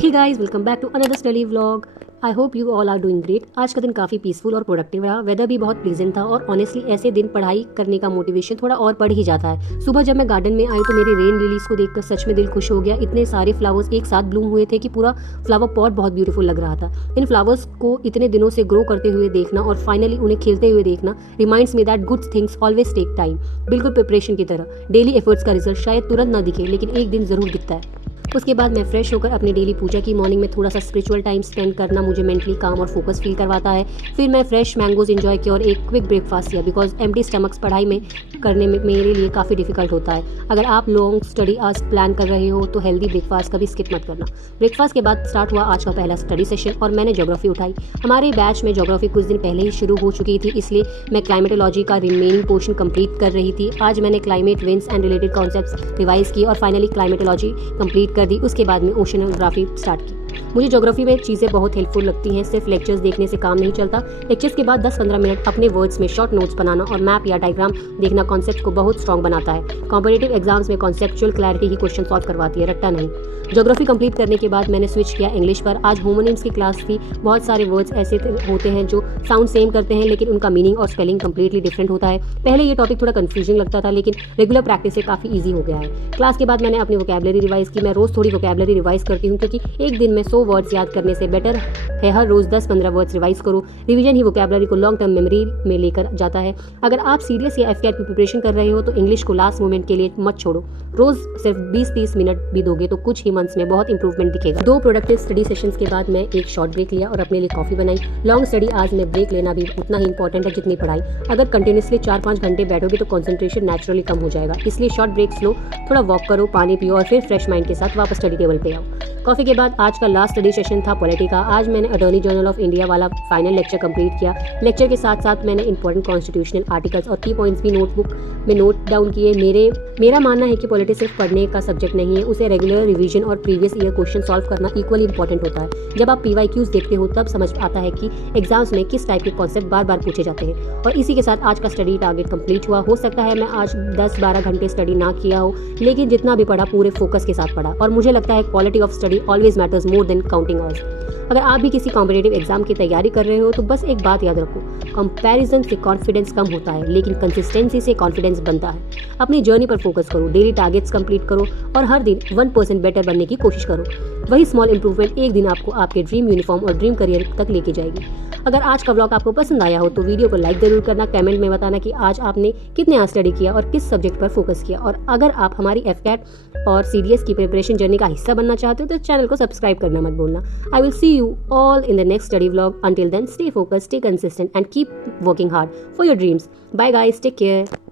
Hey guys, welcome back to another study vlog. I hope you all are doing great. आज का दिन काफ़ी peaceful और productive रहा। वेदर भी बहुत प्लीजेंट था और ऑनेस्टली ऐसे दिन पढ़ाई करने का मोटिवेशन थोड़ा और बढ़ ही जाता है। सुबह जब मैं गार्डन में आई तो मेरी रेन लिलीज को देखकर सच में दिल खुश हो गया। इतने सारे फ्लावर्स एक साथ ब्लूम हुए थे कि पूरा फ्लावर पॉट बहुत ब्यूटीफुल लग रहा था। इन फ्लावर्स को इतने दिनों से ग्रो करते हुए देखना और फाइनली उन्हें खिलते हुए देखना reminds me that good things always take time. बिल्कुल प्रिपरेशन की तरह डेली एफर्ट्स का रिजल्ट शायद तुरंत ना दिखे, लेकिन एक दिन जरूर दिखता है। उसके बाद मैं फ्रेश होकर अपनी डेली पूजा की। मॉर्निंग में थोड़ा सा स्पिरिचुअल टाइम स्पेंड करना मुझे मेंटली काम और फोकस फील करवाता है। फिर मैं फ्रेश मैंगोज एंजॉय किया और एक क्विक ब्रेकफास्ट किया बिकॉज एम्प्टी स्टमक्स पढ़ाई में करने में मेरे लिए काफ़ी डिफिकल्ट होता है। अगर आप लॉन्ग स्टडी आज प्लान कर रहे हो तो हेल्दी ब्रेकफास्ट कभी स्किप मत करना। ब्रेकफास्ट के बाद स्टार्ट हुआ आज का पहला स्टडी सेशन और मैंने ज्योग्राफी उठाई। हमारे बैच में ज्योग्राफी कुछ दिन पहले ही शुरू हो चुकी थी, इसलिए मैं क्लाइमेटोलॉजी का रिमेनिंग पोर्शन कंप्लीट कर रही थी। आज मैंने climate, winds and related concepts revise की और फाइनली क्लाइमेटोलॉजी कंप्लीट कर दी। उसके बाद में ओशनोग्राफी स्टार्ट की। मुझे ज्योग्राफी में चीज़ें बहुत हेल्पफुल लगती हैं। सिर्फ लेक्चर्स देखने से काम नहीं चलता। लेक्चर्स के बाद 10-15 मिनट अपने वर्ड्स में शॉर्ट नोट्स बनाना और मैप या डायग्राम देखना कॉन्सेप्ट को बहुत स्ट्रॉन्ग बनाता है। कॉम्पिटिटिव एग्जाम्स में कॉन्सेप्चुअल क्लैरिटी ही क्वेश्चन सॉल्व करवाती है, रट्टा नहीं। ज्योग्राफी कंप्लीट करने के बाद मैंने स्विच किया इंग्लिश पर। आज होमोनिम्स की क्लास थी। बहुत सारे वर्ड्स ऐसे होते हैं जो साउंड सेम करते हैं लेकिन उनका मीनिंग और स्पेलिंग कंप्लीटली डिफरेंट होता है। पहले ये टॉपिक थोड़ा कंफ्यूजिंग लगता था लेकिन रेगुलर प्रैक्टिस से काफ़ी ईजी हो गया है। क्लास के बाद मैंने अपनी वोकैबलरी रिवाइज की। मैं रोज़ थोड़ी वोकैबलरी रिवाइज करती हूँ क्योंकि एक दिन में 100 वर्ड्स याद करने से बेटर है हर रोज़ 10-15 वर्ड्स रिवाइज करो। रिवीजन ही वोकैबलरी को लॉन्ग टर्म मेमोरी में लेकर जाता है। अगर आप सीरियस या एफकेट की प्रिपरेशन कर रहे हो तो इंग्लिश को लास्ट मोमेंट के लिए मत छोड़ो। रोज़ सिर्फ 20-30 मिनट भी दोगे तो कुछ ही मंथ्स में बहुत इंप्रूवमेंट दिखेगा। 2 प्रोडक्टिव स्टडी सेशंस के बाद मैं एक शॉर्ट ब्रेक लिया और अपने लिए कॉफ़ी बनाई। लॉन्ग स्टडी आज में ब्रेक लेना भी उतना ही इंपॉर्टेंट है जितनी पढ़ाई। अगर कंटिन्यूसली 4-5 घंटे बैठोगे तो कॉन्सेंट्रेशन नेचुरली कम हो जाएगा। इसलिए शॉर्ट ब्रेक्स लो, थोड़ा वॉक करो, पानी पियो और फिर फ्रेश माइंड के साथ वापस स्टडी टेबल पे आओ। कॉफ़ी के बाद आज का लास्ट स्टडी सेशन था पॉलिटी का। आज मैंने अटॉर्नी जनरल ऑफ इंडिया वाला फाइनल लेक्चर कंप्लीट किया। लेक्चर के साथ साथ मैंने इंपॉर्टेंट कॉन्स्टिट्यूशनल आर्टिकल्स और की पॉइंट्स भी नोटबुक में नोट डाउन किए। मेरा मानना है कि पॉलिटी सिर्फ पढ़ने का सब्जेक्ट नहीं है, उसे रेगुलर रिवीजन और प्रीवियस ईयर क्वेश्चन सॉल्व करना इक्वली इंपॉर्टेंट होता है। जब आप PYQs देखते हो तब समझ आता है कि एग्जाम्स में किस टाइप के कॉन्सेप्ट बार बार पूछे जाते हैं। और इसी के साथ आज का स्टडी टारगेट कंप्लीट हुआ। हो सकता है मैं आज 10-12 घंटे स्टडी ना किया हो, लेकिन जितना भी पढ़ा पूरे फोकस के साथ पढ़ा और मुझे लगता है quality of study always matters more than counting hours. अगर आप भी किसी कॉम्पिटिटिव एग्जाम की तैयारी कर रहे हो तो बस एक बात याद रखो, कंपैरिजन से कॉन्फिडेंस कम होता है लेकिन कंसिस्टेंसी से कॉन्फिडेंस बनता है। अपनी जर्नी पर फोकस करो, डेली टारगेट्स कंप्लीट करो और हर दिन 1% बेटर बनने की कोशिश करो। वही स्मॉल इंप्रूवमेंट एक दिन आपको आपके ड्रीम यूनिफॉर्म और ड्रीम करियर तक लेके जाएगी। अगर आज का व्लॉग आपको पसंद आया हो तो वीडियो को लाइक जरूर करना, कमेंट में बताना कि आज आपने कितने आज स्टडी किया और किस सब्जेक्ट पर फोकस किया। और अगर आप हमारी एफकेट और CDS की प्रिपरेशन जर्नी का हिस्सा बनना चाहते हो तो चैनल को सब्सक्राइब करना मत भूलना। I will see you all in the next study vlog. Until then, stay focused, stay consistent and keep working hard for your dreams. Bye guys, take care.